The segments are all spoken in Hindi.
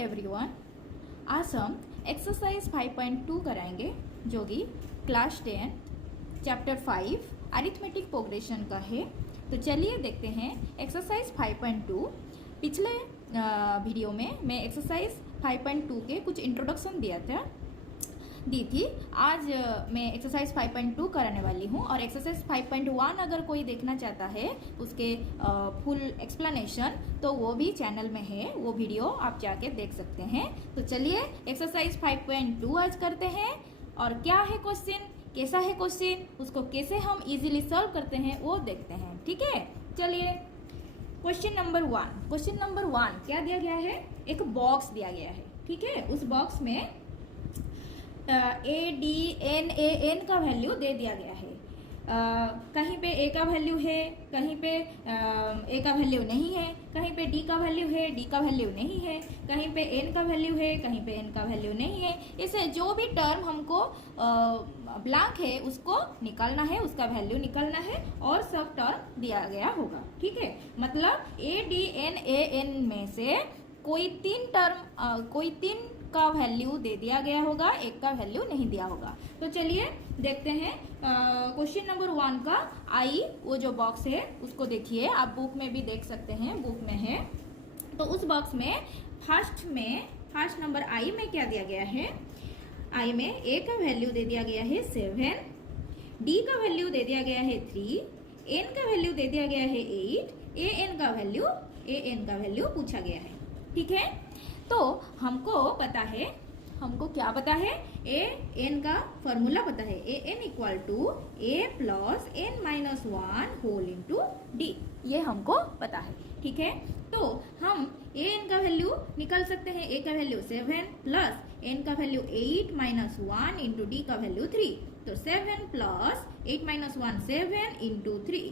एवरीवन। आज हम एक्सरसाइज 5.2 कराएंगे जो कि क्लास 10 चैप्टर 5 अरिथमेटिक प्रोग्रेशन का है। तो चलिए देखते हैं एक्सरसाइज 5.2। पिछले वीडियो में मैं एक्सरसाइज 5.2 के कुछ इंट्रोडक्शन दी थी। आज मैं एक्सरसाइज 5.2 कराने वाली हूँ और एक्सरसाइज 5.1 अगर कोई देखना चाहता है उसके फुल एक्सप्लेनेशन तो वो भी चैनल में है, वो वीडियो आप जाके देख सकते हैं। तो चलिए एक्सरसाइज 5.2 आज करते हैं। और क्या है क्वेश्चन, कैसा है क्वेश्चन, उसको कैसे हम इजीली सॉल्व करते हैं वो देखते हैं। ठीक है, चलिए क्वेश्चन नंबर 1 क्या दिया गया है, एक बॉक्स दिया गया है। ठीक है, उस बॉक्स में ADNAN का वैल्यू दे दिया गया है। कहीं पे A का वैल्यू है, कहीं पे A का वैल्यू नहीं है, कहीं पे D का वैल्यू है, D का वैल्यू नहीं है, कहीं पे N का वैल्यू है, कहीं पे N का वैल्यू नहीं है। इसे जो भी टर्म हमको ब्लैंक है उसको निकालना है, उसका वैल्यू निकालना है और सब टर्म दिया गया होगा। ठीक है, मतलब ADNAN में से कोई तीन का वैल्यू दे दिया गया होगा, एक का वैल्यू नहीं दिया होगा। तो चलिए देखते हैं क्वेश्चन नंबर 1 का आई, वो जो बॉक्स है उसको देखिए, आप बुक में भी देख सकते हैं, बुक में है। तो उस बॉक्स में फर्स्ट नंबर आई में क्या दिया गया है, आई में ए का वैल्यू दे दिया गया है 7, डी का वैल्यू दे दिया गया है 3, एन का वैल्यू दे दिया गया है 8, एन का वैल्यू पूछा गया है। ठीक है, तो हमको क्या पता है, ए एन का फॉर्मूला पता है, a n equal to a plus n minus 1 whole into d, ये हमको पता है। ठीक है, तो हम ए एन का वैल्यू निकाल सकते हैं। ए का वैल्यू 7 प्लस एन का वैल्यू 8 माइनस 1 इंटू डी का वैल्यू 3। तो 7 प्लस 8 माइनस 1 7 इंटू 3,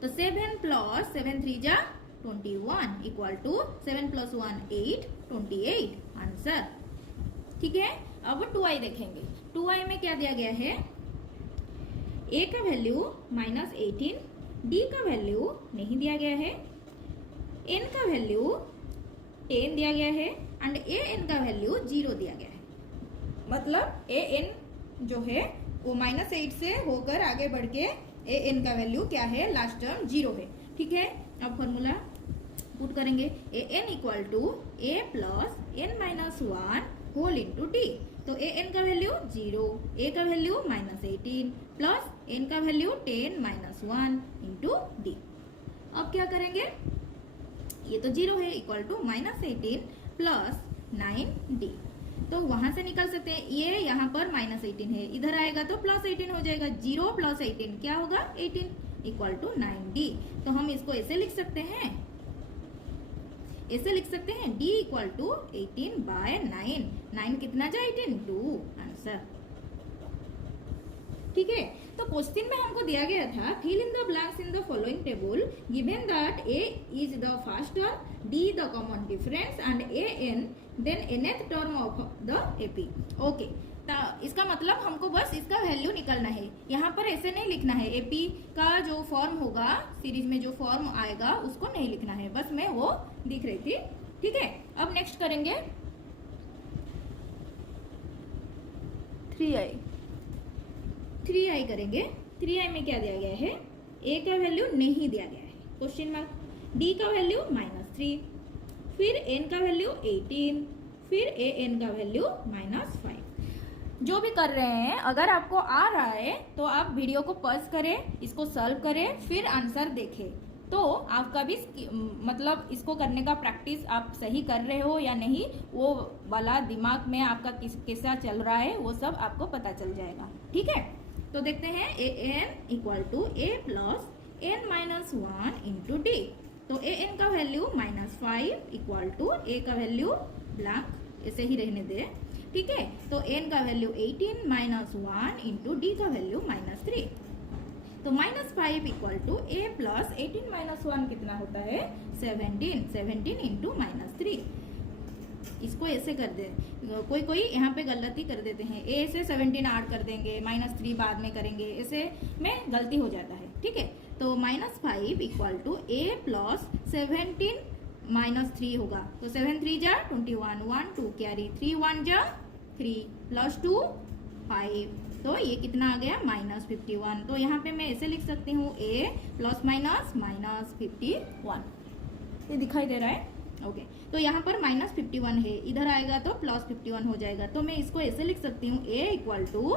तो 7 प्लस 7 3 जा 21 इक्वल टू 7 प्लस 1 8 28 आंसर। ठीक है, अब 2i देखेंगे। 2i में क्या दिया गया है, a का वैल्यू माइनस 18, d का वैल्यू नहीं दिया गया है, n का वैल्यू 10 दिया गया है एंड an का वैल्यू 0 दिया गया है। मतलब an जो है वो -8 से होकर आगे बढ़ के an का वैल्यू क्या है, लास्ट टर्म 0 है। ठीक है, अब फॉर्मूला पुट करेंगे, a n equal to a plus n minus 1 whole into d. तो ए एन का वैल्यू 0, ए का वैल्यू -18 प्लस एन का वैल्यू 10 माइनस 1 इंटू डी। अब क्या करेंगे, ये तो 0 है, इक्वल टू -18 प्लस 9d। तो वहां से निकल सकते हैं, ये यहाँ पर -18 है, इधर आएगा तो +18 हो जाएगा। 0 प्लस 18 क्या होगा, 18 इक्वल टू 9d। तो हम इसको ऐसे लिख सकते हैं, d इक्वल टू 18 बाय 9 कितना जा 18 2 आंसर। ठीक है, तो क्वेश्चन में हमको दिया गया था, fill in the blanks in the following table given that a is the first term, d the common difference and an then nth term of the ap। Okay, तो इसका मतलब हमको बस इसका वैल्यू निकालना है। यहाँ पर ऐसे नहीं लिखना है, एपी का जो फॉर्म होगा, सीरीज में जो फॉर्म आएगा उसको नहीं लिखना है, बस मैं वो दिख रही थी। ठीक है, अब नेक्स्ट करेंगे 3i करेंगे। 3i में क्या दिया गया है, a का वैल्यू नहीं दिया गया है, क्वेश्चन मार्क, d का वैल्यू -3, फिर n का वैल्यू 18, फिर an का वैल्यू -5। जो भी कर रहे हैं, अगर आपको आ रहा है तो आप वीडियो को पॉज करें, इसको सॉल्व करें, फिर आंसर देखें, तो आपका भी मतलब इसको करने का प्रैक्टिस आप सही कर रहे हो या नहीं, वो वाला दिमाग में आपका कैसा चल रहा है वो सब आपको पता चल जाएगा। ठीक है, तो देखते हैं, a n equal to a plus n minus 1 into d. तो ए एन का वैल्यू -5 इक्वल टू ए का वैल्यू ब्लैंक, ऐसे ही रहने दे। ठीक है, तो n का वैल्यू 18 माइनस 1 इंटू डी का वैल्यू -3। तो -5 equal to a plus 18 minus 1 कितना होता है, 17 इंटू -3। इसको ऐसे कर दे, कोई यहाँ पे गलती कर देते हैं, a से 17 ऐड कर देंगे, -3 बाद में करेंगे, ऐसे में गलती हो जाता है। ठीक है, तो -5 इक्वल टू a प्लस 17 -3 होगा, तो 7 3 जा 21, 1 2 कैरी, 3 1 जा 3 प्लस 2 5, तो ये कितना आ गया -51। तो यहाँ पे मैं ऐसे लिख सकती हूँ a प्लस माइनस -51, ये दिखाई दे रहा है। ओके, तो यहाँ पर -51 है, इधर आएगा तो +51 हो जाएगा। तो मैं इसको ऐसे लिख सकती हूँ a इक्वल टू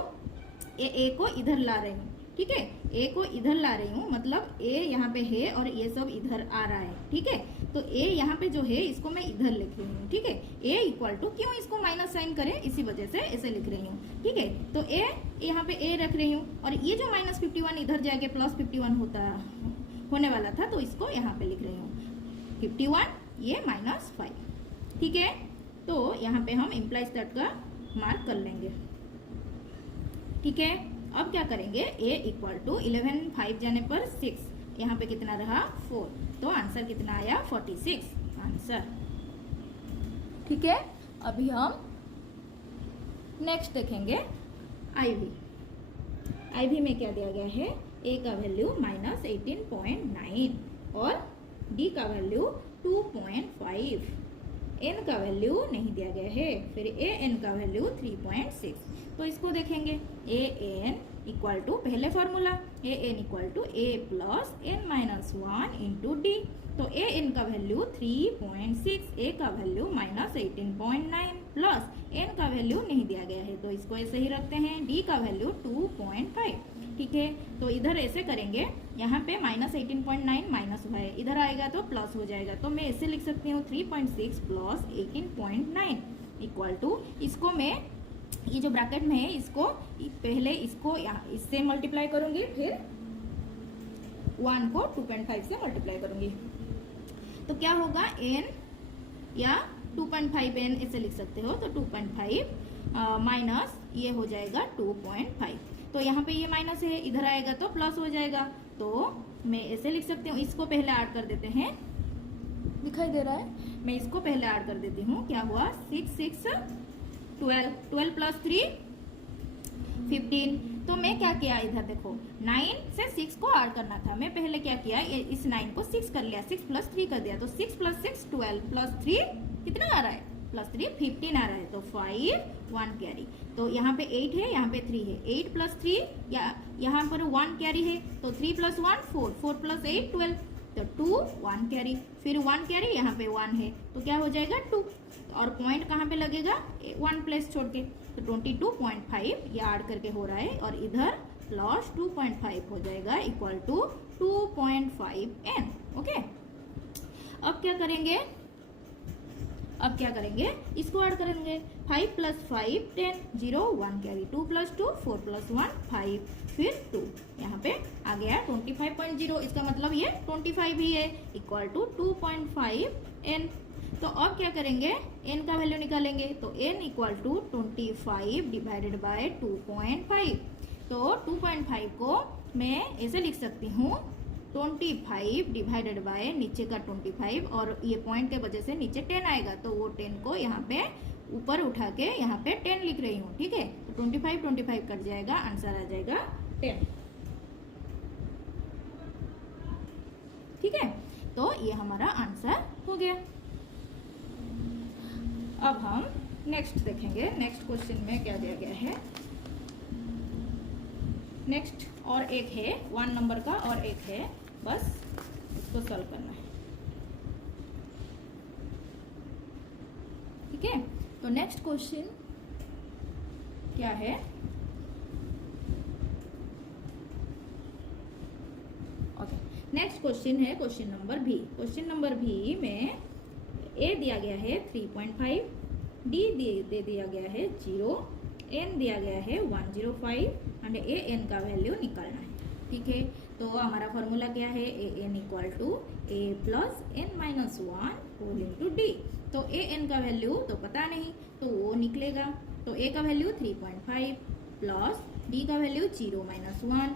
ए को इधर ला रही हूँ, ठीक है, a को इधर ला रही हूँ, मतलब a यहाँ पे है और ये सब इधर आ रहा है, ठीक है। तो a यहाँ पे जो है इसको मैं इधर लिख रही हूँ, ठीक है। a इक्वल टू, क्यों इसको माइनस साइन करें, इसी वजह से ऐसे लिख रही हूँ, ठीक है। तो a यहाँ पे a रख रही हूँ और ये जो -51 इधर जाके +51 होने वाला था, तो इसको यहाँ पे लिख रही हूँ 51, ये -5, ठीक है। तो यहाँ पे हम इम्प्लाइज दैट का मार्क कर लेंगे, ठीक है। अब क्या करेंगे, a इक्वल टू 11 5 जाने पर 6, यहाँ पे कितना रहा 4, तो आंसर कितना आया 46 आंसर, ठीक है। अभी हम नेक्स्ट देखेंगे IV में क्या दिया गया है, a का वैल्यू -18.9 और d का वैल्यू 2.5, n का वैल्यू नहीं दिया गया है, फिर an का वैल्यू 3.6। तो इसको देखेंगे, an इक्वल टू, पहले formula an equal to a plus n-1 into d, तो an का वैल्यू 3.6, a का वैल्यू -18.9 प्लस n का वैल्यू नहीं दिया गया है, तो इसको ऐसे ही रखते हैं, d का वैल्यू 2.5, ठीक है। तो इधर ऐसे करेंगे, यहाँ पे -18.9 माइनस है, इधर आएगा तो प्लस हो जाएगा, तो मैं ऐसे लिख सकती हूँ 3.6 प्लस 18.9 इक्वल टू, इसको मैं ये जो ब्रैकेट में है इसको पहले इसको इससे मल्टीप्लाई करूंगी, फिर 1 को 2.5 से मल्टीप्लाई करूंगी, तो क्या होगा n या 2.5 n ऐसे लिख सकते हो, तो 2.5 माइनस ये हो जाएगा 2.5, तो यहाँ पे ये माइनस है, इधर आएगा तो प्लस हो जाएगा, तो मैं ऐसे लिख सकती हूँ, इसको पहले ऐड कर देते हैं, दिखाई दे रहा है, मैं इसको पहले ऐड कर देती हूँ, क्या हुआ 6 6 12 प्लस 3 15। तो मैं क्या किया, इधर देखो 9 से 6 को ऐड करना था, मैं पहले क्या किया, इस 9 को 6 कर लिया, 6 प्लस 3 कर दिया, तो 6 प्लस 6 12 प्लस 3 कितना आ रहा है, प्लस 3 15 आ रहा है, तो 5 1 कैरी, तो यहाँ पे 8 है, यहाँ पे 3 है, 8 प्लस 3 या यहाँ पर 1 कैरी है, तो 3 प्लस 1 4, 4 प्लस 8 12, तो 2 1 कैरी, फिर 1 कैरी, यहाँ पे 1 है, तो क्या हो जाएगा 2, और पॉइंट कहाँ पे लगेगा 1 प्लेस छोड़ के, तो 22.5 ये ऐड करके हो रहा है, और इधर प्लस 2.5 हो जाएगा इक्वल टू 2.5n, ओके। अब क्या करेंगे, इसको ऐड करेंगे, 5 प्लस 5 10, 0 1 कैरी, 2 प्लस 2 4 प्लस 1 5, फिर 2, यहाँ पे आ गया 25.0, इसका मतलब ये 25 ही है, इक्वल टू 2.5n। तो अब क्या करेंगे, n का वैल्यू निकालेंगे, तो n equal to 25 divided by 2.5, तो 2.5 को मैं ऐसे लिख सकती हूँ 25 डिवाइडेड बाय नीचे का 25, और ये पॉइंट के वजह से नीचे 10 आएगा, तो वो 10 को यहाँ पे ऊपर उठा के यहाँ पे 10 लिख रही हूँ, ठीक है। तो 25 कट जाएगा, आंसर आ जाएगा 10, ठीक है। तो ये हमारा आंसर हो गया। अब हम नेक्स्ट देखेंगे, नेक्स्ट क्वेश्चन में क्या दिया गया है। नेक्स्ट और एक है 1 नंबर का, और एक है, बस इसको सॉल्व करना है, ठीक है। तो नेक्स्ट क्वेश्चन क्या है, ओके, नेक्स्ट क्वेश्चन है question number B. Question number B में a दिया गया है 3.5, d दे दिया गया है 0, n दिया गया है 105 एंड an का वैल्यू निकालना है, ठीक है। तो हमारा फॉर्मूला क्या है, an equal to a plus n-1 whole into d। तो an का वैल्यू तो पता नहीं, तो वो निकलेगा, तो a का वैल्यू 3.5 प्लस d का वैल्यू 0-1,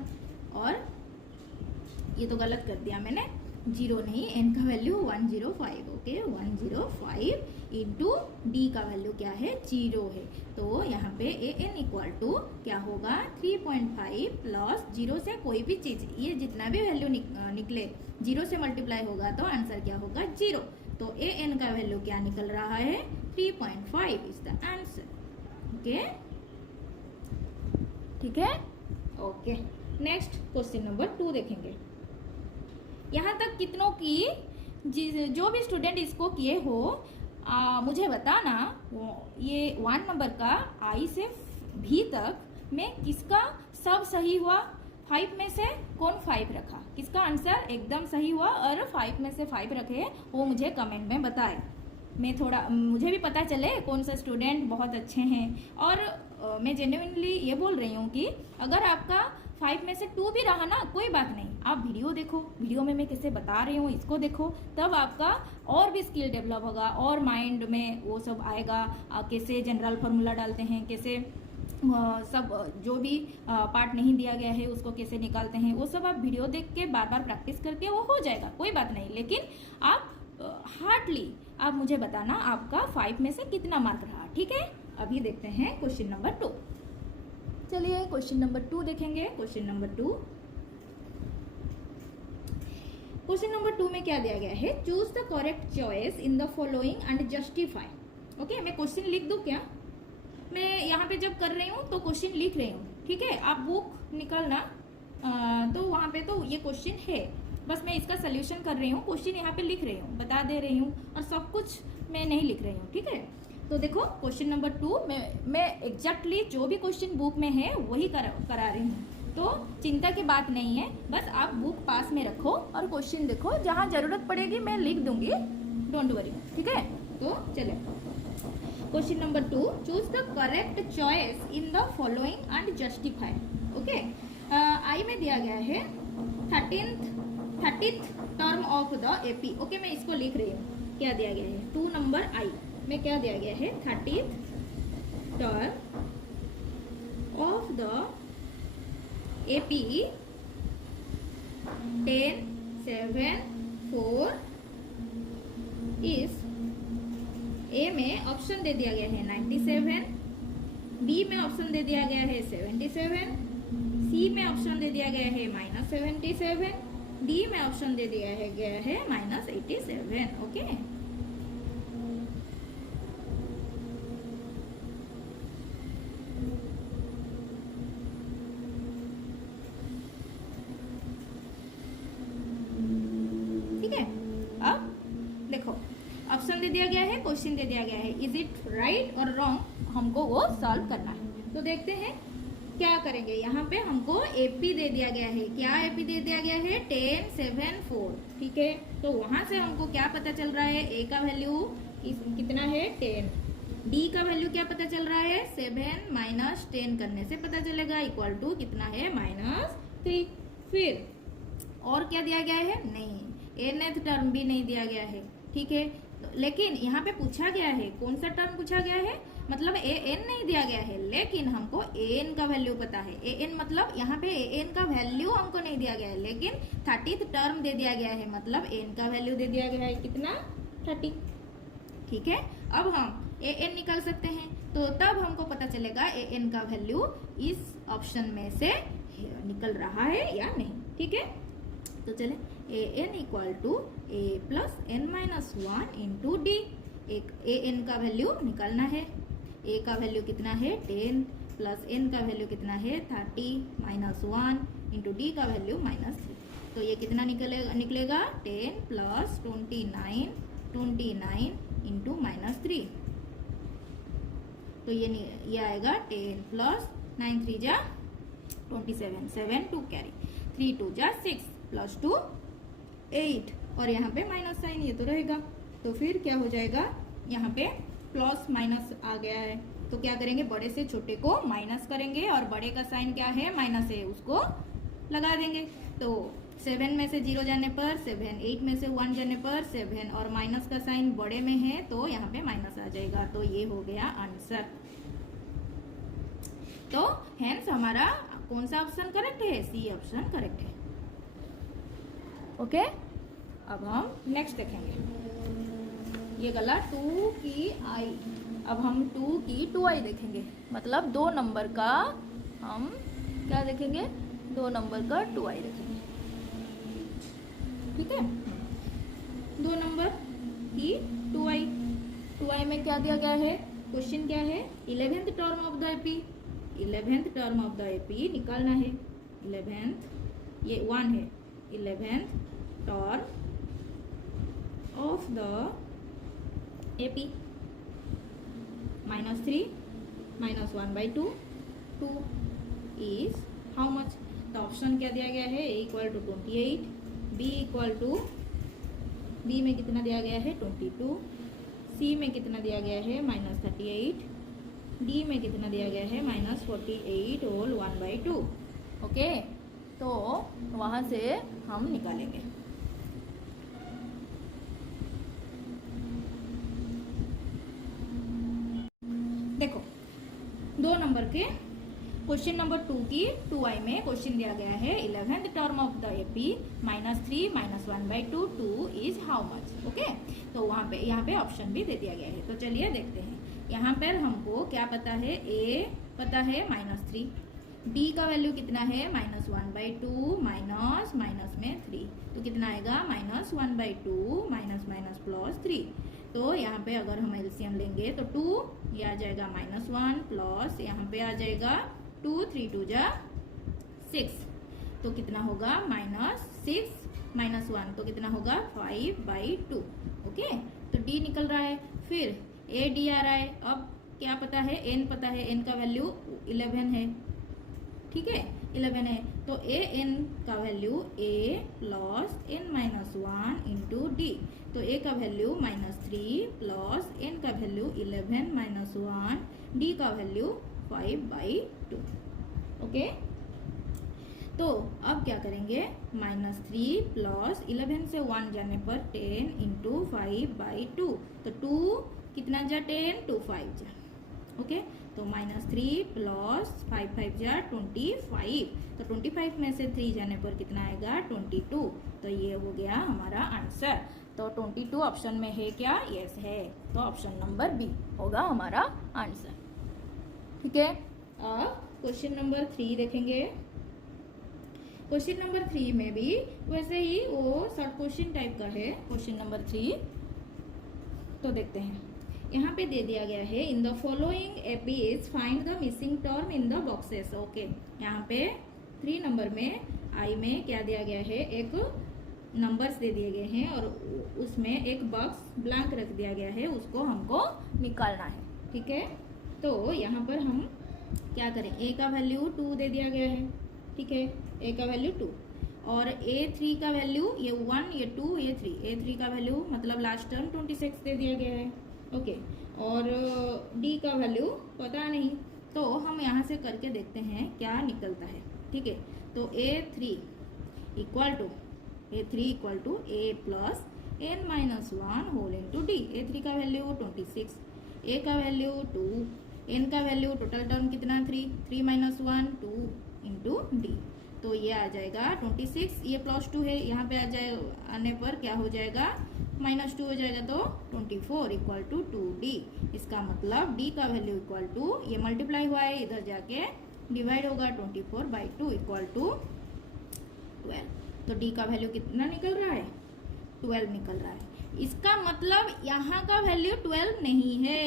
और ये तो गलत कर दिया मैंने, 0 नहीं, n का वैल्यू 105, ओके 105 इंटू d का वैल्यू क्या है 0 है, तो यहाँ पे an इक्वल टू क्या होगा 3.5 प्लस 0 से कोई भी चीज, ये जितना भी वैल्यू निकले 0 से मल्टीप्लाई होगा तो आंसर क्या होगा 0, तो ए एन का वैल्यू क्या निकल रहा है, 3.5 इज द आंसर। ओके, ठीक है। ओके, नेक्स्ट क्वेश्चन नंबर 2 देखेंगे। यहाँ तक कितनों की जो भी स्टूडेंट इसको किए हो मुझे बताना, ये 1 नंबर का आई से भी तक में किसका सब सही हुआ, 5 में से कौन 5 रखा, किसका आंसर एकदम सही हुआ और 5 में से 5 रखे, वो मुझे कमेंट में बताए। मैं थोड़ा मुझे भी पता चले कौन सा स्टूडेंट बहुत अच्छे हैं। और मैं जेन्युइनली ये बोल रही हूँ कि अगर आपका 5 में से 2 भी रहा ना, कोई बात नहीं, आप वीडियो देखो, वीडियो में मैं कैसे बता रही हूँ इसको देखो, तब आपका और भी स्किल डेवलप होगा और माइंड में वो सब आएगा, कैसे जनरल फार्मूला डालते हैं, कैसे सब जो भी पार्ट नहीं दिया गया है उसको कैसे निकालते हैं, वो सब आप वीडियो देख के बार बार प्रैक्टिस करके वो हो जाएगा, कोई बात नहीं। लेकिन आप हार्डली आप मुझे बताना आपका 5 में से कितना मार्क रहा, ठीक है। अभी देखते हैं क्वेश्चन नंबर 2। चलिए क्वेश्चन नंबर 2 देखेंगे। क्वेश्चन नंबर 2 में क्या दिया गया है, choose the correct choice in the following and justify. Okay, मैं क्वेश्चन लिख दूं क्या, मैं यहाँ पे जब कर रही हूँ तो क्वेश्चन लिख रही हूँ, ठीक है। आप बुक निकालना तो वहाँ पे तो ये क्वेश्चन है, बस मैं इसका सोल्यूशन कर रही हूँ, क्वेश्चन यहाँ पे लिख रही हूँ, बता दे रही हूँ, और सब कुछ मैं नहीं लिख रही हूँ, ठीक है। तो देखो क्वेश्चन नंबर 2 मैं एग्जैक्टली जो भी क्वेश्चन बुक में है वही करा रही हूँ, तो चिंता की बात नहीं है, बस आप बुक पास में रखो और क्वेश्चन देखो, जहाँ जरूरत पड़ेगी मैं लिख दूंगी, डोंट वरी, ठीक है। तो चले question number 2, choose the correct choice in the following and justify. Okay, आई में दिया गया है 30th term of the AP. Okay, मैं इसको लिख रही हूँ, क्या दिया गया है 2 नंबर आई में क्या दिया गया है, 30th term of the AP 10, 7, 4 इस ए में ऑप्शन दे दिया गया है 97, बी में ऑप्शन दे दिया गया है 77, सी में ऑप्शन दे दिया गया है -77, डी में ऑप्शन दे दिया गया है -87। ओके, ठीक है। अब देखो ऑप्शन दे दिया गया है, क्वेश्चन दे दिया गया है, इज इट राइट और रॉन्ग, हमको वो सॉल्व करना है। तो देखते हैं क्या करेंगे। यहाँ पे हमको एपी दे दिया गया है, क्या एपी दे दिया गया है 10, 7, 4, ठीक है। तो वहां से हमको क्या पता चल रहा है, ए का वैल्यू कितना है 10, डी का वैल्यू क्या पता चल रहा है 7 माइनस 10 करने से पता चलेगा इक्वल टू कितना है -3। फिर और क्या दिया गया है, नहीं, nth टर्म भी नहीं दिया गया है, ठीक है। लेकिन यहाँ पे पूछा गया है, कौन सा टर्म पूछा गया है, मतलब ए एन नहीं दिया गया है, लेकिन हमको ए एन का वैल्यू पता है। ए एन मतलब यहाँ पे ए एन का वैल्यू हमको नहीं दिया गया है, लेकिन 30th टर्म दे दिया गया है, मतलब एन का वैल्यू दे दिया गया है कितना 30, ठीक है। अब हम ए एन निकाल सकते हैं, तो तब हमको पता चलेगा ए एन का वैल्यू इस ऑप्शन में से निकल रहा है या नहीं, ठीक है। तो चले a n equal to a plus n minus 1 into d, एक ए एन का वैल्यू निकालना है, ए का वैल्यू कितना है 10 प्लस एन का वैल्यू कितना है 30 माइनस 1 इंटू डी का वैल्यू -3। तो ये कितना निकलेगा 10 प्लस 29 इंटू -3, तो ये आएगा 10 प्लस 9 3 जा 27, 7 2 कैरी, 3 2 जा 6 प्लस 2 8, और यहाँ पे माइनस साइन ये तो रहेगा। तो फिर क्या हो जाएगा, यहाँ पे प्लस माइनस आ गया है, तो क्या करेंगे, बड़े से छोटे को माइनस करेंगे, और बड़े का साइन क्या है माइनस है, उसको लगा देंगे। तो 7 में से 0 जाने पर 7, 8 में से 1 जाने पर 7, और माइनस का साइन बड़े में है तो यहाँ पे माइनस आ जाएगा। तो ये हो गया आंसर। तो हेंस हमारा कौन सा ऑप्शन करेक्ट है, सी ऑप्शन करेक्ट है। ओके, अब हम नेक्स्ट देखेंगे, ये गला 2 की आई, अब हम 2 की 2i देखेंगे, मतलब 2 नंबर का हम क्या देखेंगे, 2 नंबर का 2i देखेंगे, ठीक है। 2 नंबर की डी 2i। 2i में क्या दिया गया है, क्वेश्चन क्या है, 11th term of the AP. 11th term of the AP निकालना है। 11th ये 1 है, 11th term of the AP -3 -1/2 2 is how much. तो ऑप्शन क्या दिया गया है, a equal to 28, b equal to, b में कितना दिया गया है 22, c में कितना दिया गया है -38, d में कितना दिया गया है -48 होल 1/2। ओके, तो वहाँ से हम निकालेंगे। देखो 2 नंबर के क्वेश्चन नंबर 2 की 2i में क्वेश्चन दिया गया है 11th term of the AP -3 -1/2 2 is how much. Okay, तो वहाँ पे यहाँ पे ऑप्शन भी दे दिया गया है। तो चलिए देखते हैं। यहाँ पर हमको क्या पता है, a पता है -3, d का वैल्यू कितना है -1/2 माइनस माइनस में 3, तो कितना आएगा -1/2 माइनस प्लस 3। तो यहाँ पे अगर हम एलसीएम लेंगे तो 2 ये आ जाएगा -1 प्लस यहाँ पे आ जाएगा 2 3 2 जा 6, तो कितना होगा -6 -1, तो कितना होगा 5/2। ओके, तो d निकल रहा है। फिर a d आ रहा है। अब क्या पता है, n पता है, n का वैल्यू 11 है। ठीक है, 11 है, तो a n का value a plus n -1 into d. तो a का वैल्यू -3 प्लस n का वैल्यू 11 -1, d का वैल्यू 5/2। ओके, तो अब क्या करेंगे, -3 प्लस 11 से 1 जाने पर 10 इंटू 5/2, तो 2 कितना जा 10 2 5 जा। ओके, तो -3 प्लस 5 5 जा 25, तो 25 में से 3 जाने पर कितना आएगा 22। तो ये हो गया हमारा आंसर। तो 22 ऑप्शन में है क्या, यस है, तो ऑप्शन नंबर बी होगा हमारा आंसर। ठीक है, अब क्वेश्चन नंबर 3 देखेंगे। क्वेश्चन नंबर 3 में भी वैसे ही वो शॉर्ट क्वेश्चन टाइप का है क्वेश्चन नंबर 3। तो देखते हैं, यहाँ पे दे दिया गया है इन the following APs find the missing term in the boxes. Okay, यहाँ पे 3 नंबर में आई में क्या दिया गया है, एक नंबर्स दे दिए गए हैं और उसमें एक बॉक्स ब्लैंक रख दिया गया है, उसको हमको निकालना है। ठीक है, तो यहाँ पर हम क्या करें, a का वैल्यू 2 दे दिया गया है। ठीक है, a का वैल्यू 2 और a3 का वैल्यू ये 1 ये 2 ये 3, a3 का वैल्यू मतलब लास्ट टर्म 26 दे दिया गया है। ओके, और d का वैल्यू पता नहीं, तो हम यहाँ से करके देखते हैं क्या निकलता है। ठीक है, तो a3 equal to a plus n -1 whole into d. a3 का वैल्यू 26, a का वैल्यू 2, n का वैल्यू टोटल टर्म कितना 3 3 -1 2 इंटू डी। तो ये आ जाएगा 26, ये +2 है, यहाँ पे आ जाए आने पर क्या हो जाएगा -2 हो जाएगा, तो 24 इक्वल टू 2d। इसका मतलब d का वैल्यू इक्वल टू, ये मल्टीप्लाई हुआ है इधर जाके डिवाइड होगा 24/2 इक्वल टू 12। तो d का वैल्यू कितना निकल रहा है 12 निकल रहा है। इसका मतलब यहाँ का वैल्यू 12 नहीं है।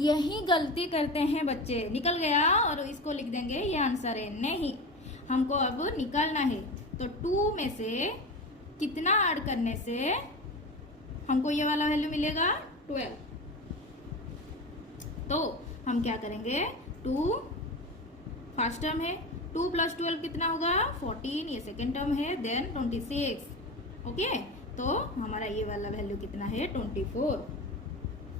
यही गलती करते हैं बच्चे, निकल गया और इसको लिख देंगे ये आंसर है। नहीं, हमको अब निकालना है। तो 2 में से कितना ऐड करने से हमको ये वाला वैल्यू मिलेगा 12। तो हम क्या करेंगे, 2 फर्स्ट टर्म है, 2 + 12 कितना होगा 14, ये सेकेंड टर्म है, देन 26। ओके, तो हमारा ये वाला वैल्यू कितना है 24।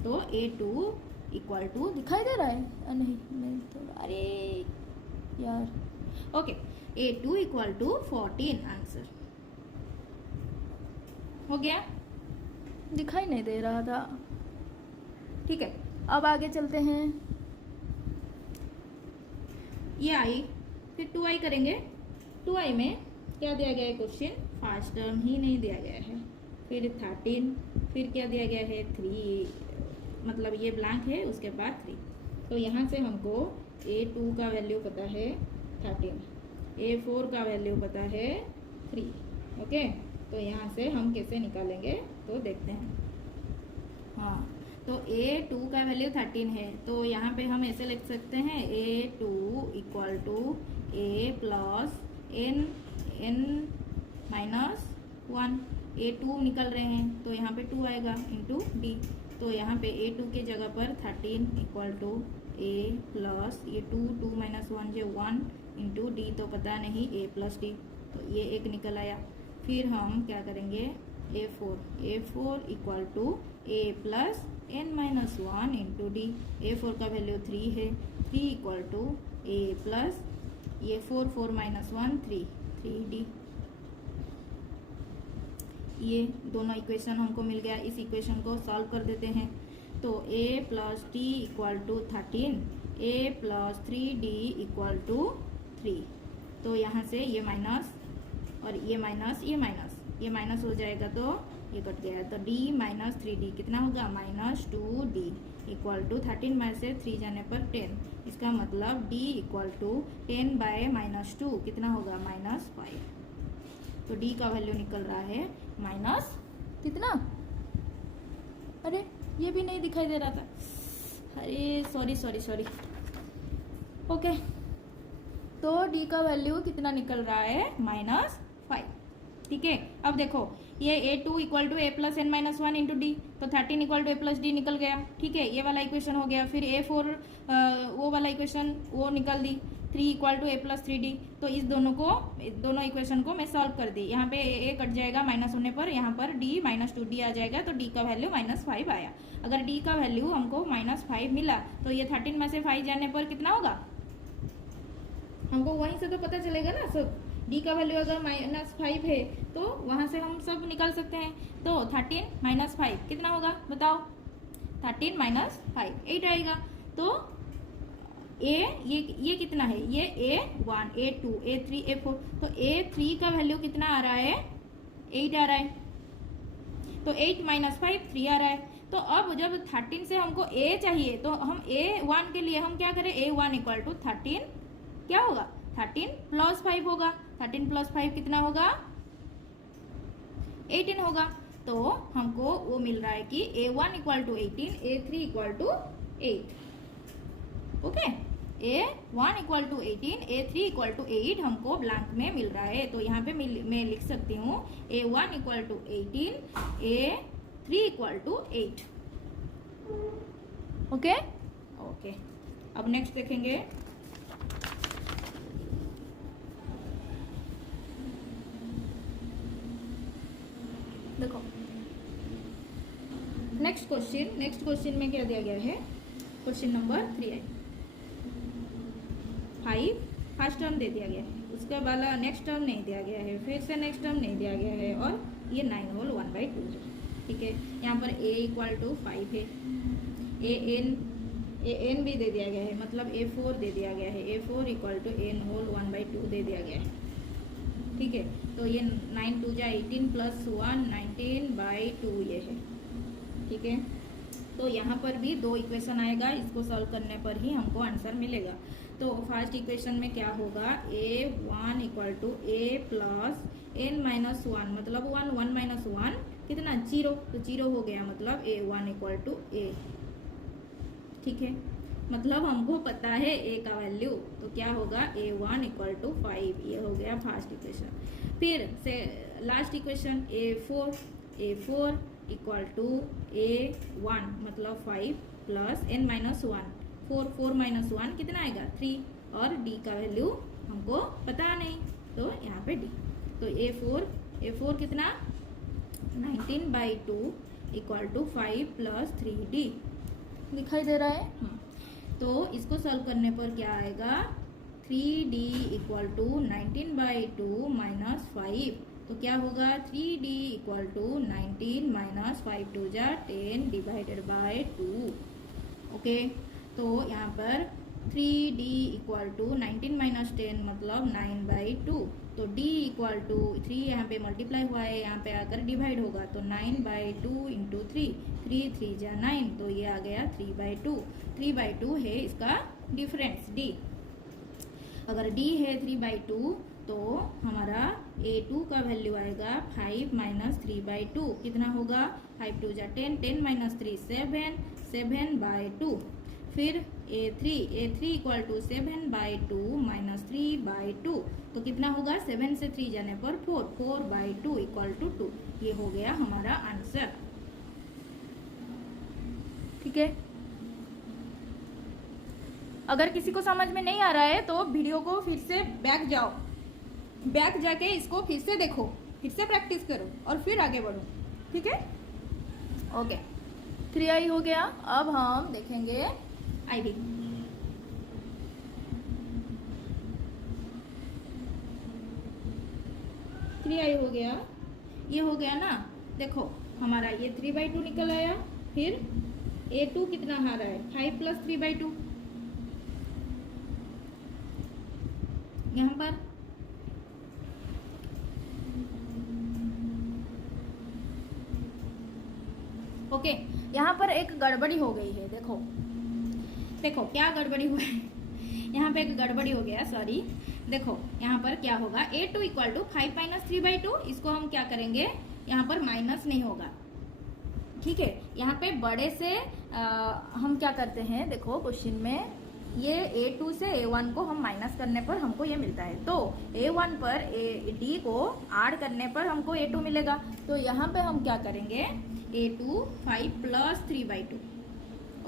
तो a2 इक्वल टू दिखाई दे रहा है नहीं तो अरे यार, okay, a2 equal to 14 answer हो गया, दिखाई नहीं दे रहा था। ठीक है, अब आगे चलते हैं। ये आई, फिर 2i करेंगे। 2i में क्या दिया गया है क्वेश्चन, फर्स्ट टर्म ही नहीं दिया गया है, फिर 13, फिर क्या दिया गया है 3, मतलब ये ब्लैंक है उसके बाद 3। तो यहाँ से हमको a2 का वैल्यू पता है 13, a4 का वैल्यू पता है 3। ओके, तो यहाँ से हम कैसे निकालेंगे तो देखते हैं। हाँ, तो A2 का वैल्यू 13 है, तो यहाँ पे हम ऐसे लिख सकते हैं A2 equal to A plus n minus 1। A2 निकल रहे हैं तो यहाँ पे 2 आएगा इंटू डी। तो यहाँ पे A2 के जगह पर 13 इक्वल टू A प्लस ये 2 माइनस 1 जो 1 इंटू डी, तो पता नहीं A प्लस डी, तो ये एक निकल आया। फिर हम क्या करेंगे A4 equal to A plus n minus 1 into d. A4 का वैल्यू 3 है, 3 इक्वल टू A प्लस ये 4 माइनस 1 3D। ये दोनों इक्वेशन हमको मिल गया। इस इक्वेशन को सॉल्व कर देते हैं। तो A plus t equal to 13, A plus 3D equal to 3। तो यहाँ से ये माइनस और ये माइनस ये माइनस हो जाएगा तो ये कट गया। तो D माइनस 3D कितना होगा माइनस 2D इक्वल टू 13 में से 3 जाने पर 10। इसका मतलब D equal to 10 by minus 2 कितना होगा माइनस 5। तो D का वैल्यू निकल रहा है माइनस कितना, अरे ये भी नहीं दिखाई दे रहा था, अरे सॉरी। ओके, तो D का वैल्यू कितना निकल रहा है माइनस 5। ठीक है, अब देखो ये A2 equal to A plus n minus 1 into d, तो 13 equal to A plus d निकल गया। ठीक है, ये वाला इक्वेशन हो गया। फिर A4 वो वाला इक्वेशन वो निकल दी, 3 equal to A plus 3D। तो इस दोनों इक्वेशन को मैं सॉल्व कर दी। यहाँ पे A कट जाएगा माइनस होने पर, यहाँ पर D माइनस 2D आ जाएगा, तो D का वैल्यू माइनस 5 आया। अगर D का वैल्यू हमको माइनस 5 मिला तो ये 13 में से 5 जाने पर कितना होगा, हमको वहीं से तो पता चलेगा ना सब। D का वैल्यू अगर माइनस 5 है तो वहां से हम सब निकाल सकते हैं। तो 13 माइनस 5 कितना होगा बताओ, 13 माइनस 5 8 आएगा। तो ये कितना है, ये A1 A2 A3 A4, तो A3 का वैल्यू कितना आ रहा है 8 आ रहा है। तो 8 माइनस 5 3 आ रहा है। तो अब जब 13 से हमको A चाहिए तो हम A1 के लिए हम क्या करें, A1 इक्वल टू 13 क्या होगा 13 प्लस 5 होगा। 13 प्लस 5 कितना होगा 18 होगा। तो हमको वो मिल रहा है कि A1 equal to 18 A3 equal to 8। Okay, A1 equal to 18 A3 equal to 8 हमको ब्लैंक में मिल रहा है। तो यहाँ पे मैं लिख सकती हूँ A1 equal to 18 A3 equal to 8। Okay, अब नेक्स्ट देखेंगे। देखो नेक्स्ट क्वेश्चन में क्या दिया गया है, क्वेश्चन नंबर 3 है। 5 फर्स्ट टर्म दे दिया गया है, उसका वाला नेक्स्ट टर्म नहीं दिया गया है, फिर से नेक्स्ट टर्म नहीं दिया गया है, और ये 9 होल 1/2 है। ठीक है, यहाँ पर A इक्वल टू 5 है, an भी दे दिया गया है, मतलब A4 दे दिया गया है, A4 equal to n whole 1/2 दे दिया गया है। ठीक है, तो ये 9 2 जा 18 प्लस 1 19/2 ये है। ठीक है, तो यहाँ पर भी 2 इक्वेशन आएगा, इसको सॉल्व करने पर ही हमको आंसर मिलेगा। तो फर्स्ट इक्वेशन में क्या होगा, A1 equal to A plus n minus 1, मतलब 1 माइनस 1 कितना 0, तो 0 हो गया, मतलब A1 इक्वल टू A। ठीक है, मतलब हमको पता है A का वैल्यू, तो क्या होगा A1 इक्वल टू 5, ये हो गया फर्स्ट इक्वेशन। फिर से last equation A4 equal to A1 मतलब 5 प्लस n माइनस 1 4 माइनस 1 कितना आएगा 3, और D का वैल्यू हमको पता नहीं, तो यहाँ पे D। तो A4 कितना 19/2 इक्वल टू 5 प्लस 3D दिखाई दे रहा है। तो इसको सॉल्व करने पर क्या आएगा, 3D इक्वल टू 19/2 माइनस 5, तो क्या होगा 3D इक्वल टू 19 माइनस 5 2 जा 10 डिवाइडेड बाय 2। ओके, तो यहाँ पर 3D इक्वल टू 19 माइनस 10 मतलब 9/2, तो D इक्वल टू 3 यहाँ पे मल्टीप्लाई हुआ है, यहाँ पे आकर डिवाइड होगा, तो 9/2 इंटू 3 3 जा 9, तो ये आ गया 3/2 है इसका डिफरेंस D। अगर D है 3/2 तो हमारा A2 का वैल्यू आएगा 5 माइनस 3/2। कितना होगा? 5 2 जा 10, 10 माइनस 3 7, 7/2। फिर A3 इक्वल टू 7/2 माइनस 3/2, तो कितना होगा? 7 से 3 जाने पर 4, 4/2 इक्वल टू 2। ये हो गया हमारा आंसर। ठीक है, अगर किसी को समझ में नहीं आ रहा है तो वीडियो को फिर से बैक जाओ, बैक जाके इसको फिर से देखो, फिर से प्रैक्टिस करो और फिर आगे बढ़ो। ठीक है, ओके। 3i हो गया। अब हम देखेंगे IB। हो गया, ये हो गया ना। देखो हमारा ये 3/2 निकल आया। फिर A2 कितना आ रहा है? 5 प्लस 3/2। यहाँ पर ओके, यहाँ पर एक गड़बड़ी हो गई है। देखो देखो क्या गड़बड़ी हुआ है। यहाँ पे एक गड़बड़ी हो गया, सॉरी। देखो यहाँ पर क्या होगा? A2 equal to 5 minus 3/2। इसको हम क्या करेंगे? यहाँ पर माइनस नहीं होगा। ठीक है, यहाँ पे बड़े से हम क्या करते हैं? देखो क्वेश्चन में ये A2 से A1 को हम माइनस करने पर हमको ये मिलता है, तो A1 पर D को ऐड करने पर हमको A2 मिलेगा। तो यहाँ पे हम क्या करेंगे? A2 5 plus 3/2।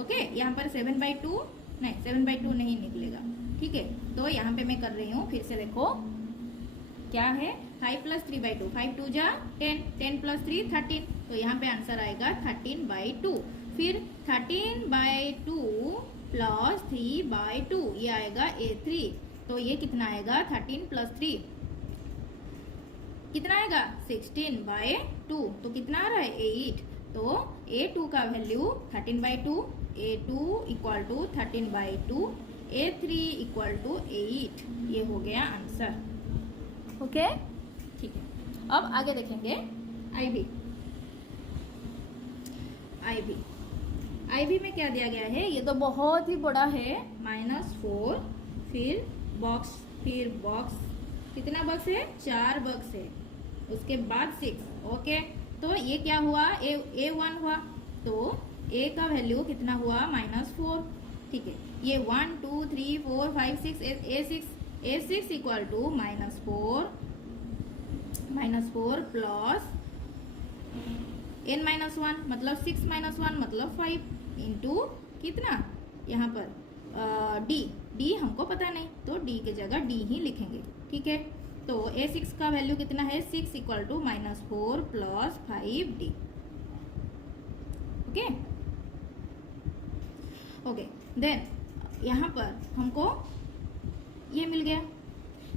ओके, यहाँ पर 7/2 नहीं, 7/2 नहीं निकलेगा। ठीक है, तो यहाँ पे मैं कर रही हूँ, फिर से देखो क्या है? 5 प्लस 3/2, 5 2 जा 10, 10 प्लस 3 13, तो यहाँ पे आंसर आएगा 13/2। फिर 13/2 प्लस 3/2, ये आएगा A3। तो ये कितना आएगा? 13 प्लस 3 कितना आएगा? 16/2। तो कितना आ रहा है? 8। तो A2 का value 13/2, A2 equal to 13/2, A3 equal to 8। ये हो गया आंसर। ओके, ठीक है। अब आगे देखेंगे IB। IB में क्या दिया गया है? ये तो बहुत ही बड़ा है, -4, फिर बॉक्स, कितना बॉक्स है? 4 बॉक्स है, उसके बाद 6। ओके, तो ये क्या हुआ? A1 हुआ, तो A का वैल्यू कितना हुआ? -4। ठीक है, ये 1 2 3 4 5 6 A6 equal to -4 plus n-1 मतलब 6 - 1 मतलब 5 इंटू कितना? यहाँ पर D हमको पता नहीं, तो D की जगह D ही लिखेंगे। ठीक है, तो A6 का वैल्यू कितना है? 6 equal to -4 plus 5D। Okay, then यहाँ पर हमको ये मिल गया,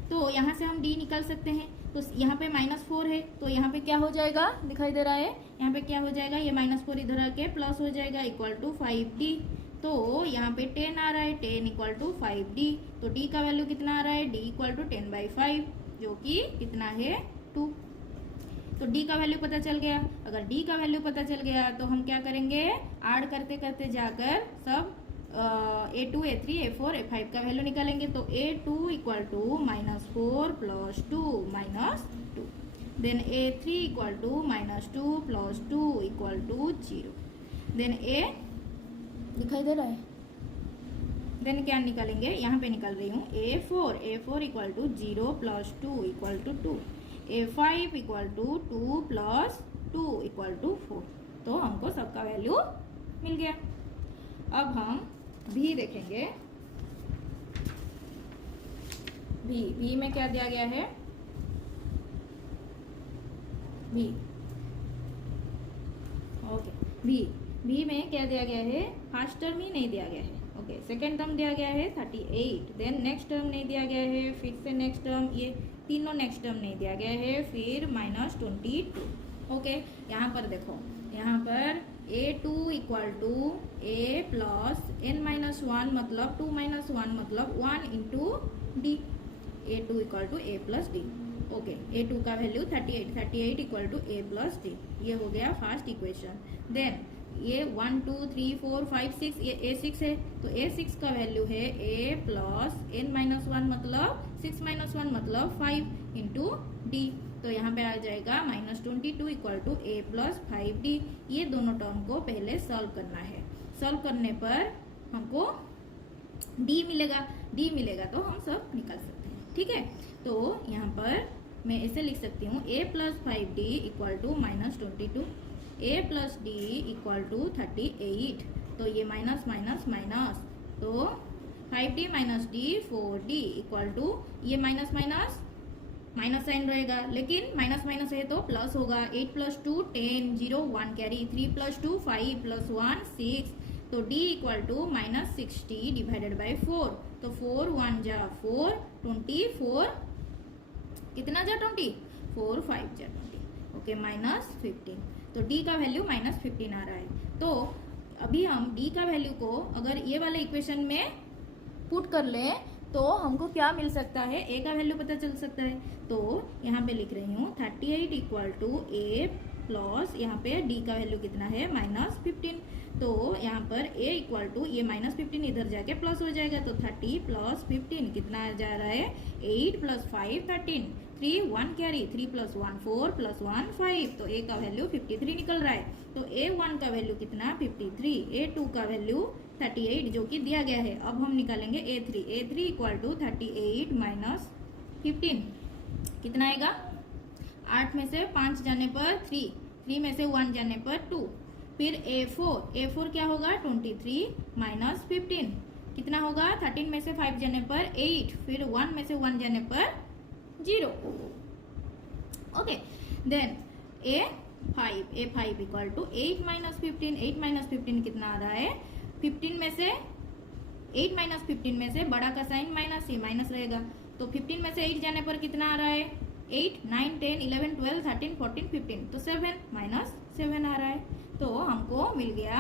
तो यहाँ से हम D निकाल सकते हैं। तो यहाँ पे -4 है, तो यहाँ पे क्या हो जाएगा? दिखाई दे रहा है, यहाँ पे क्या हो जाएगा? ये -4 इधर आके प्लस हो जाएगा, इक्वल टू 5D। तो यहाँ पे 10 आ रहा है, 10 इक्वल टू 5D। तो D का वैल्यू कितना आ रहा है? D इक्वल टू 10/5, जो कि कितना है? 2। तो D का वैल्यू पता चल गया। अगर D का वैल्यू पता चल गया तो हम क्या करेंगे? ऐड करते करते जाकर सब A2 A3 A4 A5 का वैल्यू निकालेंगे। तो A2 equal to -4 plus 2 -2, then A3 equal to -2 plus 2 equal to 0। Then A दिखाई दे रहा है, देन क्या निकालेंगे? यहाँ पे निकाल रही हूँ A4 equal to 0 plus 2 equal to 2, A5 equal to 2 plus 2 equal to 4। तो हमको सबका वैल्यू मिल गया। अब हम भी देखेंगे। भी में क्या दिया गया है? भी में क्या दिया गया है? फर्स्ट टर्म ही नहीं दिया गया है। ओके, सेकेंड टर्म दिया गया है 38, देन नेक्स्ट टर्म नहीं दिया गया है, फिर से नेक्स्ट टर्म, ये तीनों नेक्स्ट टर्म नहीं दिया गया है, फिर -22। ओके, यहाँ पर देखो, यहाँ पर A2 equal to A plus n-1 मतलब 2 - 1 मतलब 1 into D। A2 equal to A plus D। Okay, A2 का value 38 equal to A plus D। ये हो गया फर्स्ट इक्वेशन। देन ये 1 2 3 4 5 6, ये A6 है, तो A6 का वैल्यू है A प्लस n-1 मतलब 6 माइनस 1 मतलब 5 इंटू डी। तो यहाँ पे आ जाएगा -22 equal to a plus 5d। ये दोनों टर्म को पहले सॉल्व करना है। सॉल्व करने पर हमको d मिलेगा तो हम सब निकाल सकते हैं। ठीक है, तो यहाँ पर मैं ऐसे लिख सकती हूँ a plus 5d equal to -22, a plus d equal to 38। तो ये माइनस माइनस माइनस, तो 5d minus d 4d equal to, ये माइनस माइनस माइनस साइन रहेगा, लेकिन माइनस माइनस है तो प्लस होगा। 8 प्लस 2 10, 0 1 कैरी, 3 प्लस 2 5 प्लस 1 6। तो d इक्वल टू -60 डिवाइडेड बाई 4। तो 4 1 जा 4, 24 कितना जा 20, 4 5 जा 20। ओके, -15। तो d का वैल्यू -15 आ रहा है। तो अभी हम d का वैल्यू को अगर ये वाले इक्वेशन में पुट कर ले तो हमको क्या मिल सकता है, a का वैल्यू पता चल सकता है। तो यहाँ पे लिख रही हूँ 38 इक्वल टू a प्लस, यहाँ पे d का वैल्यू कितना है -15। तो यहाँ पर a इक्वल टू, ये -15 इधर जाके प्लस हो जाएगा, तो 30 प्लस 15 कितना जा रहा है 8 प्लस 5 13, 3 1 कैरी, 3 प्लस 1 4 प्लस 1 5। तो a का वैल्यू 53 निकल रहा है। तो a1 का वैल्यू कितना 53, a2 का वैल्यू 38 जो कि दिया गया है। अब हम निकालेंगे a3 इक्वल टू 38 माइनस 15 कितना आएगा, 8 में से 5 जाने पर 3, 3 में से 1 जाने पर 2। फिर a4 क्या होगा 23 माइनस 15 कितना होगा, 13 में से 5 जाने पर 8, फिर 1 में से 1 जाने पर 0। Okay, then a5 equal to 8 minus 15, 8 minus 15 कितना आ रहा है 15 में से 8 माइनस 15 में से बड़ा का साइन माइनस, ये माइनस रहेगा। तो 15 में से 8 जाने पर कितना आ रहा है 8 9 10 11 12 13 14 15, तो 7 माइनस 7 आ रहा है। तो हमको मिल गया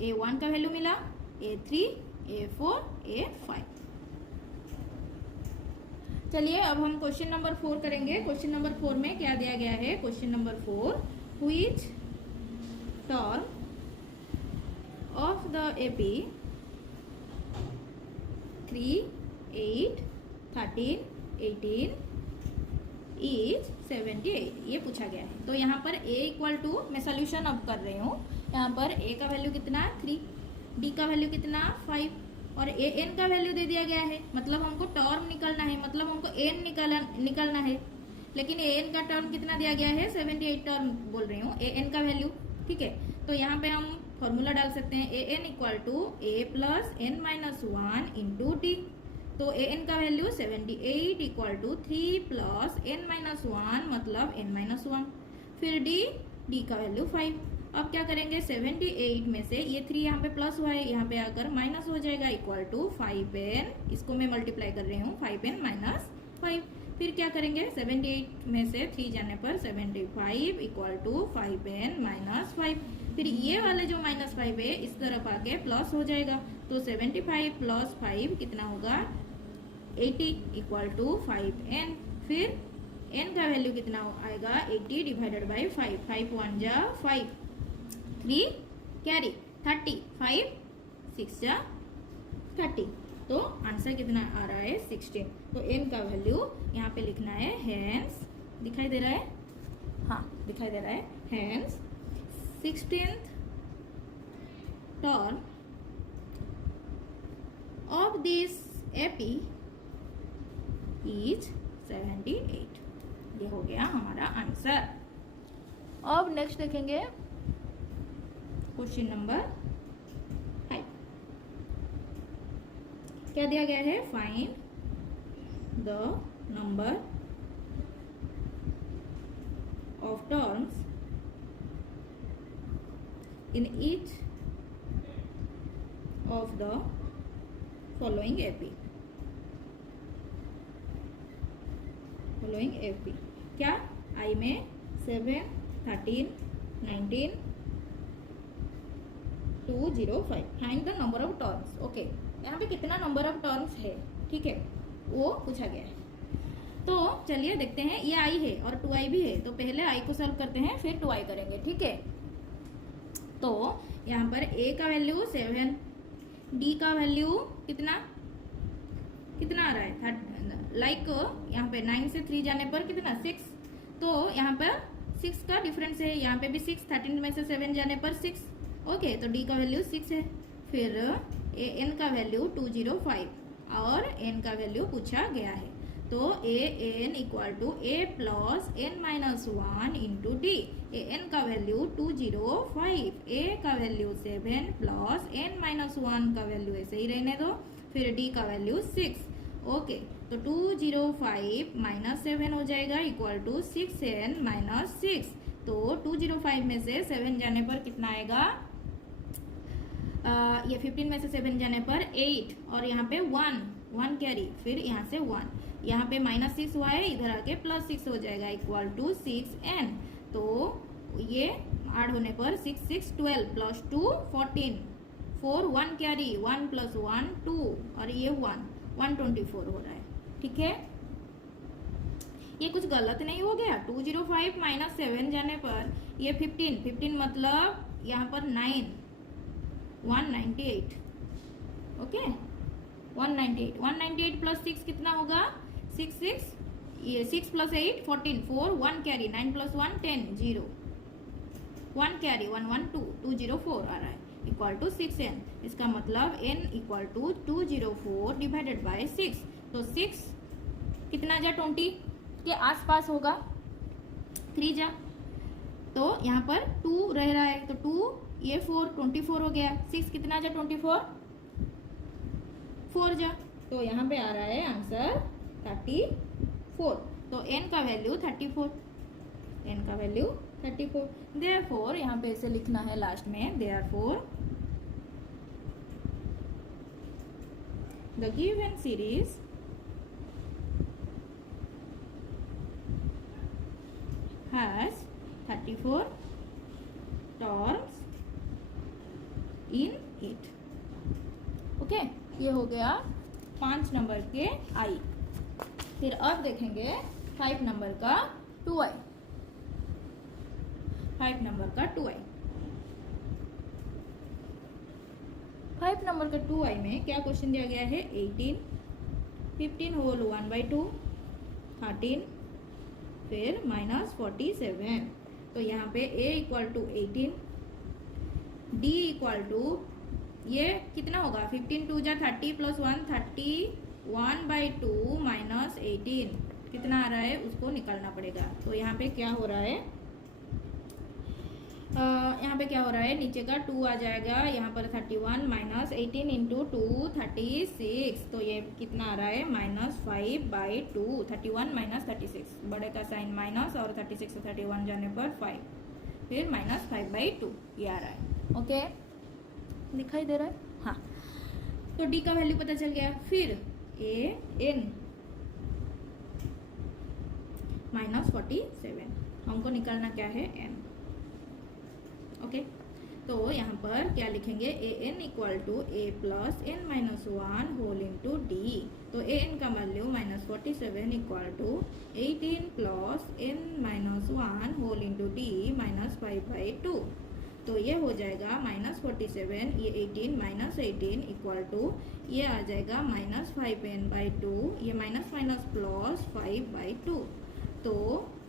a1 का वैल्यू मिला, a3 a4 a5। चलिए अब हम क्वेश्चन नंबर 4 करेंगे। क्वेश्चन नंबर 4 में क्या दिया गया है, question number 4, which term of the AP 3 8 13 18 is 78, ये पूछा गया है। तो यहाँ पर a इक्वल टू, मैं सोल्यूशन अब कर रही हूँ। यहाँ पर a का वैल्यू कितना 3, d का वैल्यू कितना 5 और an का वैल्यू दे दिया गया है। मतलब हमको टर्म निकालना है, मतलब हमको n निकालना है। लेकिन an का टर्म कितना दिया गया है 78 टर्म बोल रही हूँ, an का वैल्यू। ठीक है, तो यहाँ पे हम फॉर्मूला डाल सकते हैं an equal to a plus n minus 1 into d. तो an का value 78 equal to 3 plus n minus 1 मतलब n माइनस 1, फिर d का वैल्यू 5। अब क्या करेंगे 78 में से ये 3 यहाँ पे प्लस हुआ है, यहाँ पे आकर माइनस हो जाएगा, इक्वल टू 5n, इसको मैं मल्टीप्लाई कर रही हूँ 5n माइनस 5। फिर क्या करेंगे 78 में से 3 जाने पर 75 इक्वल टू 5n माइनस 5। फिर ये वाले जो माइनस 5 है इस तरफ आके प्लस हो जाएगा, तो 75 प्लस 5 कितना होगा 80 इक्वल टू 5n। फिर n का वैल्यू कितना आएगा 80 डिवाइडेड बाई 5, 5 1 जा 5, 3 कैरी 30, 5 6 जा 30। तो आंसर कितना आ रहा है 16। तो n का वैल्यू यहाँ पे लिखना है, हेंस दिखाई दे रहा है, हाँ दिखाई दे रहा है, hence 16th term of this AP is 78। ये हो गया हमारा आंसर। अब नेक्स्ट देखेंगे क्वेश्चन नंबर 5। क्या दिया गया है, find the number of terms in each of the following AP। क्या I में 7 13 19 205 find the number of terms. Okay, यहाँ पे कितना नंबर ऑफ टर्म्स है, ठीक है, वो पूछा गया है। तो चलिए देखते हैं, ये I है और 2i भी है, तो पहले I को सॉल्व करते हैं फिर 2i करेंगे। ठीक है, तो यहाँ पर a का वैल्यू 7, d का वैल्यू कितना आ रहा है लाइक यहाँ पे 9 से 3 जाने पर कितना 6, तो यहाँ पर 6 का डिफरेंस है, यहाँ पे भी 6, 13 में से 7 जाने पर 6। ओके, तो डी का वैल्यू 6 है। फिर एन का वैल्यू 205 और एन का वैल्यू पूछा गया है, तो a n equal to a plus n minus 1 into d. A n का वैल्यू 205, ए का वैल्यू 7 प्लस एन माइनस 1 का वैल्यू ऐसे ही रहने दो, फिर डी का वैल्यू 6। ओके, तो 205 माइनस 7 हो जाएगा इक्वल टू 6n माइनस 6। तो 205 में से 7 जाने पर कितना आएगा, ये 15 में से 7 जाने पर 8 और यहाँ पे 1 कैरी, फिर यहाँ से 1, यहाँ पे माइनस 6 हुआ है, इधर आके प्लस 6 हो जाएगा इक्वल टू 6n। तो ये ऐड होने पर 6 6 12 प्लस 2 14, 4 1 कैरी, 1 प्लस 1 2 और ये 124 हो रहा है। ठीक है, ये कुछ गलत नहीं हो गया। 205 माइनस 7 जाने पर ये 15 मतलब यहाँ पर 9, 198। ओके, 198 प्लस 6 कितना होगा, 6 ये 6 प्लस 8 14, 4 1 कैरी, 9 प्लस 1 10 0, 1 कैरी 204 आ रहा है इक्वल टू 6n। इसका मतलब n equal to 204 divided by 6। तो 6 कितना जा 20 के आसपास होगा, 3 जा, तो यहाँ पर 2 रह रहा है, तो 2 ये 4 24 हो गया, 6 कितना जा 24 4 जा, तो यहाँ पे आ रहा है आंसर 34। तो n का वैल्यू 34, n का वैल्यू 34। देयरफॉर यहाँ पे ऐसे लिखना है लास्ट में, therefore the given series has 34 terms in it। Okay, ये हो गया 5 नंबर के आई। फिर अब देखेंगे 5 नंबर का 2i। 5 नंबर का 2i, 5 नंबर का 2i में क्या क्वेश्चन दिया गया है, 18, 15 होल 1/2, 13, फिर माइनस 47। तो यहाँ पे a equal to 18, d equal to ये कितना होगा, 15 2 जा 30 प्लस 1 31/2 माइनस 18 कितना आ रहा है, उसको निकालना पड़ेगा। तो यहाँ पे क्या हो रहा है, यहाँ पे क्या हो रहा है, नीचे का 2 आ जाएगा, यहाँ पर 31 माइनस 18 इंटू 2 36, तो ये कितना आ रहा है -5/2, 31 माइनस 36, बड़े का साइन माइनस और 36 से 31 जाने पर 5, फिर -5/2 ये आ रहा है। ओके, दिखाई दे रहा है, हाँ। तो डी का वैल्यू पता चल गया। फिर ए एन -47, हमको निकालना क्या है, एन। ओके, तो यहाँ पर क्या लिखेंगे, a n equal to a plus n minus 1 whole into d. तो ए एन का value -47 equal to 18 plus n minus 1 whole into d -5/2। तो ये हो जाएगा -47, ये 18 माइनस 18 इक्वल टू ये आ जाएगा -5n/2, ये माइनस माइनस प्लस 5/2। तो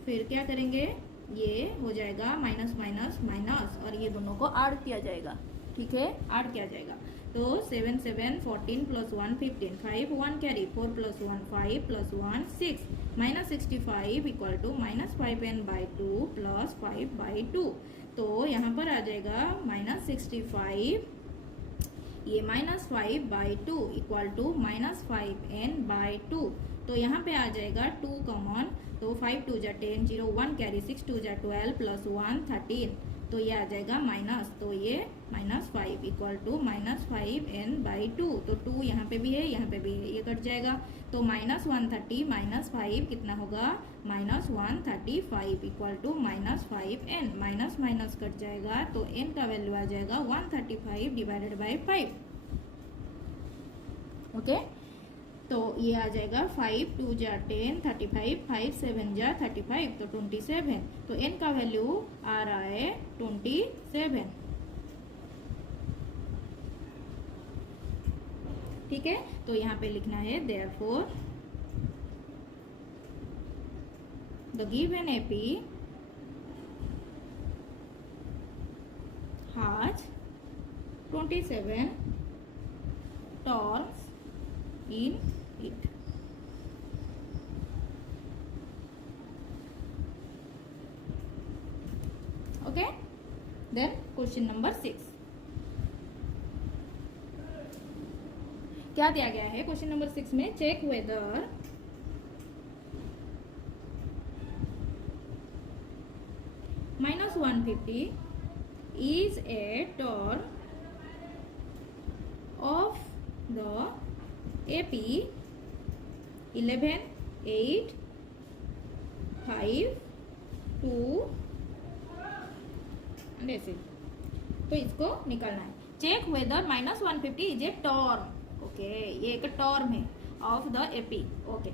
फिर क्या करेंगे, ये हो जाएगा माइनस माइनस माइनस और ये दोनों को ऐड किया जाएगा। ठीक है, ऐड किया जाएगा। तो 7 7 14 plus 1 15, 5 1 carry, 4 plus 1 5 plus 1 6, -65 equal to -5n/2 plus 5/2। तो यहाँ पर आ जाएगा -65, ये -5/2 इक्वल टू -5n/2। तो यहाँ पे आ जाएगा 2 कॉमन, तो 5 2 जा 10 0 1 कैरी, 6 2 जा 12 प्लस 1 13, तो ये आ जाएगा माइनस, तो ये -5 इक्वल टू -5n/2। तो 2 यहाँ पे भी है, यहाँ पे भी है, ये कट जाएगा। तो -130 -5 कितना होगा, -135 equal to -5n, minus minus cut जाएगा, तो n का वैल्यू आ जाएगा 135 डिवाइडेड बाई 5। ओके, तो ये आ जाएगा 5 2 जा 10 35, 5 7 जा 35, तो 27। तो n का वैल्यू आ रहा है 27। ठीक है, तो यहाँ पे लिखना है therefore the given AP has 27 terms in it. Okay, then question number 6. क्या दिया गया है क्वेश्चन नंबर 6 में? Check whether -150 is a term of the AP 11, 8, 5, 2 and ऐसे. तो इसको निकालना है. Check whether -150 is a term. Okay, ये एक टर्म है ऑफ द एपी. ओके,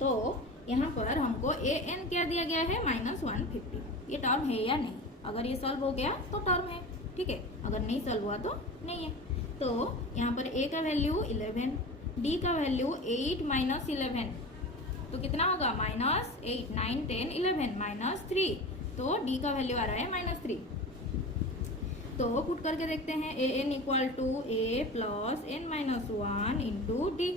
तो यहाँ पर हमको ए एन क्या दिया गया है? -150. ये टर्म है या नहीं? अगर ये सॉल्व हो गया तो टर्म है, ठीक है. अगर नहीं सॉल्व हुआ तो नहीं है. तो यहाँ पर ए का वैल्यू 11, डी का वैल्यू 8 - 11, तो कितना होगा? -8, 9, 10, 11 -3. तो डी का वैल्यू आ रहा है -3. तो पुट करके देखते हैं. A n equal to a plus n -1 into d.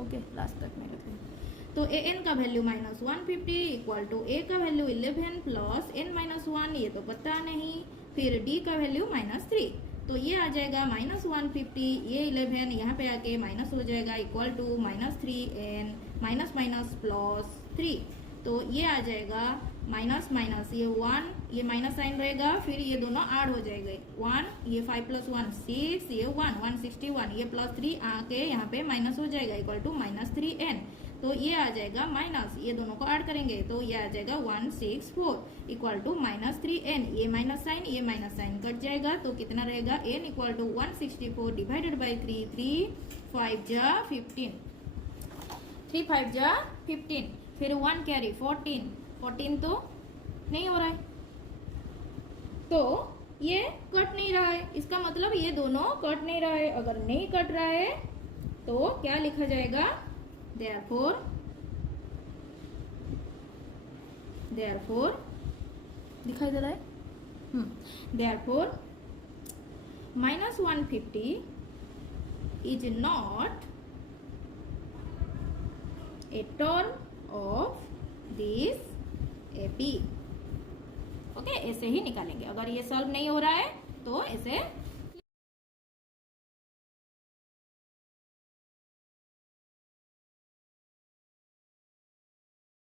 Okay, last तक में रखते हैं. तो ए एन का वैल्यू -150 इक्वल टू ए का वैल्यू 11 प्लस n -1, ये तो पता नहीं. फिर डी का वैल्यू -3. तो ये आ जाएगा -150, ये 11 यहाँ पे आके माइनस हो जाएगा इक्वल टू -3n +3. तो ये आ जाएगा माइनस माइनस, ये 1, ये माइनस साइन रहेगा, फिर ये दोनों ऐड हो जाएंगे. 1, ये 5 + 1 6, ये 161, ये +3 आके यहाँ पे माइनस हो जाएगा इक्वल टू -3n. तो ये आ जाएगा माइनस, ये दोनों को ऐड करेंगे तो ये आ जाएगा 164 इक्वल टू -3n. ये माइनस साइन कट जाएगा तो कितना रहेगा? n equal to 164 divided by 3. 3 5 जा 15, 3 5 जा 15, फिर 1 कैरी 14 तो नहीं हो रहा है. तो ये कट नहीं रहा है, इसका मतलब ये दोनों कट नहीं रहा है. अगर नहीं कट रहा है तो क्या लिखा जाएगा? therefore दिखाई दे रहा है. therefore -150 is not a term of this AP. Okay, ऐसे ही निकालेंगे. अगर ये सॉल्व नहीं हो रहा है तो ऐसे